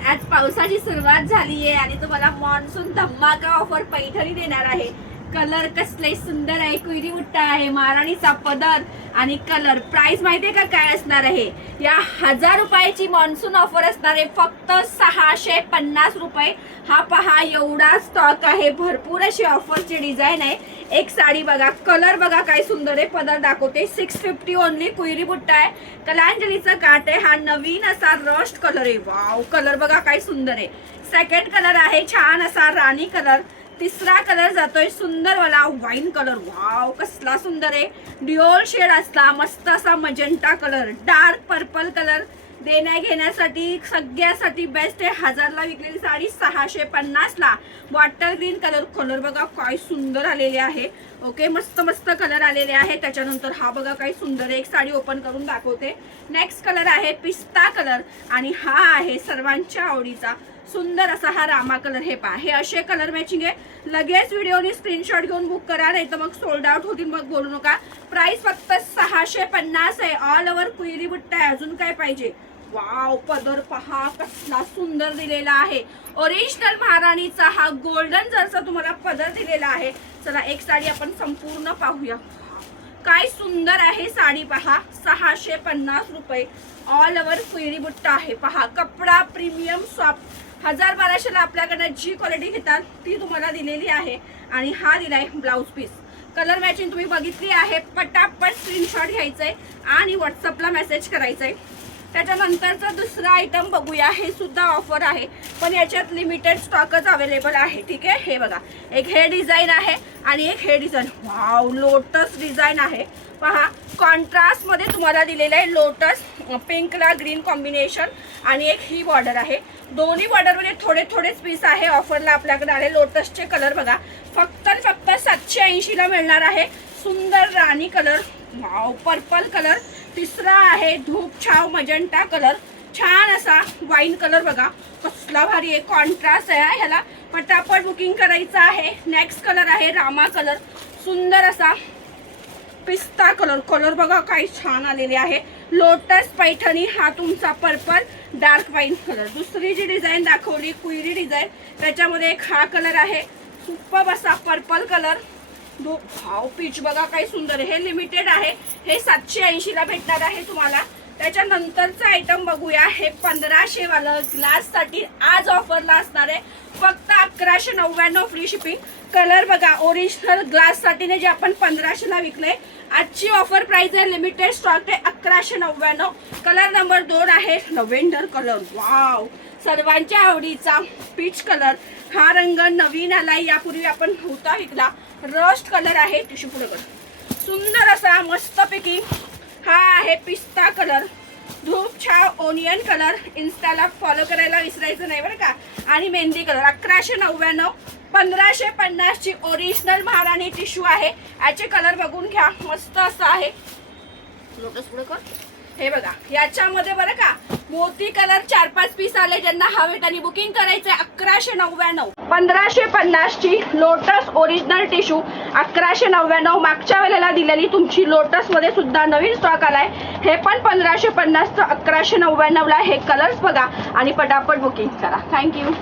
आज पावसाची सुरुवात झाली आहे आणि तुम्हाला मॉन्सून धमाका ऑफर पैठणी देणार आहे। कलर कसले सुंदर आहे, कुईरी बुट्टा आहे, महाराणीचा पदर आणि कलर। प्राइस माहितीये का काय असणार आहे? या 1000 रुपयाची मॉन्सून ऑफर असणार आहे, फक्त 650 रुपये। हा पहा एवढा स्टॉक आहे, भरपूर अशी ऑफरची डिझाईन आहे। एक साडी बघा, कलर बघा काय सुंदर आहे, पदर दाखवते 650 ओनली। कुईरी बुट्टा आहे, कलांजलीचा काट आहे, हा नवीन असा रस्ट कलर आहे। वाव, कलर बघा काय सुंदर आहे। सेकंड कलर आहे छान असा राणी कलर। तिसरा कलर जातोय सुंदर वाला वाईन कलर। वाव, कसला सुंदर आहे। ड्युअल शेड असला मस्त असा magenta colour. Dark purple colour देण्या घेण्यासाठी सगळ्यासाठी बेस्ट आहे। 1000 ला विकलेली साडी 650 ला। बॉटल ग्रीन कलर, कलर बघा काय सुंदर आलेले आहे। ओके, मस्त मस्त कलर आलेले आहे। त्याच्यानंतर हा बघा काय सुंदर आहे, एक साडी ओपन करून दाखवते। नेक्स्ट कलर आहे पिस्ता कलर आणि हा आहे सर्वांच्या आवडीचा सुंदर असा हा रामा कलर। हे पहा, हे असे कलर मॅचिंग आहे। लगेच व्हिडिओनी स्क्रीनशॉट घेऊन बुक करा, नाही तर मग सोल्ड आउट होतील, मग बोलू नका। प्राइस फक्त 650 आहे। ऑल ओव्हर कुईरी बुट्टा आहे। अजून काय पाहिजे? वाव, पदर पहा कसला सुंदर दिलेला आहे। ओरिजिनल महाराणीचा हा गोल्डन जरसा तुम्हाला पदर दिलेला आहे। चला एक साडी आपण संपूर्ण पाहूया। काय सुंदर आहे साडी पहा, 650 रुपये। ऑल ओव्हर कुईरी बुट्टा आहे। पहा, कपडा प्रीमियम सॉफ्ट। 1000-1200 ला आपल्याकडे जी क्वालिटी घेतात ती तुम्हाला दिलेली आहे। आणि हा दिलाय ब्लाउज पीस। कलर मॅचिंग तुम्ही बघितली आहे। पटापट स्क्रीनशॉट घ्यायचंय आणि व्हॉट्सअपला मेसेज करायचंय। त्याच्यानंतरचा दुसरा आयटम बघूया, हे सुद्धा ऑफर आहे पण याच्यात लिमिटेड स्टॉकच अवेलेबल आहे। ठीक आहे, हे बघा, एक हे डिझाईन आहे आणि एक हे डिझाईन। वाव, लोटस डिझाईन आहे। पहा, कॉन्ट्रास्ट मध्ये तुम्हाला दिलेलं आहे लोटस पिंकला ग्रीन कॉम्बिनेशन आणि एक ही बॉर्डर आहे। दोन्ही बॉर्डर मध्ये थोडे थोडेच पीस आहे। ऑफरला आपल्याकडे आले लोटसचे कलर बघा, फक्त 780 ला मिळणार आहे। सुंदर राणी कलर, वाव, पर्पल कलर। तिसरा आहे धूप छाव मजेंटा कलर। छान असा वाईन कलर बघा कसला भारी आहे, कॉन्ट्रास्ट आहे। ह्याला पटापट बुकिंग करायचं आहे। नेक्स्ट कलर आहे रामा कलर। सुंदर असा पिस्ता कलर, कलर बघा काय छान आलेले आहे। लोटस पैठणी, हा तुमचा पर्पल डार्क वाईन कलर। दुसरी जी डिझाईन दाखवली कुईरी डिझाईन, त्याच्यामध्ये एक हा कलर आहे सुपर असा पर्पल कलर। भाव पीच बघा काय सुंदर आहे। हे लिमिटेड आहे, हे 780 ला भेटणार आहे तुम्हाला। त्याच्यानंतरचा आयटम बघूया, हे 1500 वाला ग्लास साठी आज ऑफरला असणार आहे, फक्त 1199 फ्री शिपिंग। कलर बघा, ओरिजिनल ग्लास साठी जे आपण 1500 ला विकले, आजची ऑफर प्राइस आहे, लिमिटेड स्टॉक आहे 1199। कलर नंबर 2 आहे लव्हेंडर कलर। वाव, सर्वांच्या आवडीचा पीच कलर। हा रंग नवीन आलाय, यापूर्वी आपण होता विकला। रस्ट कलर आहे, टिश्यू पुढे सुंदर असा मस्तपैकी। हा आहे पिस्ता कलर, धूप छाव ओनियन कलर। इन्स्टाला फॉलो करायला विसरायचं नाही बरं का। आणि मेहंदी कलर। 1199, 1550 ची ओरिजिनल महाराणी टिश्यू आहे। याचे कलर बघून घ्या, मस्त असं आहे। लोटस पुढे कर, हे बघा याच्यामध्ये बरं का मोती कलर 4-5 पीस आले। ज्यांना हवे त्यांनी बुकिंग करायचंय। 1199, 1550 ची लोटस ओरिजिनल टिश्यू 1199। मागच्या वेळेला दिलेली तुमची लोटस मध्ये सुद्धा नवीन स्टॉक आलाय, हे पण 1550 चं 1199 ला। हे कलर्स बघा आणि पटापट बुकिंग करा। थँक्यू।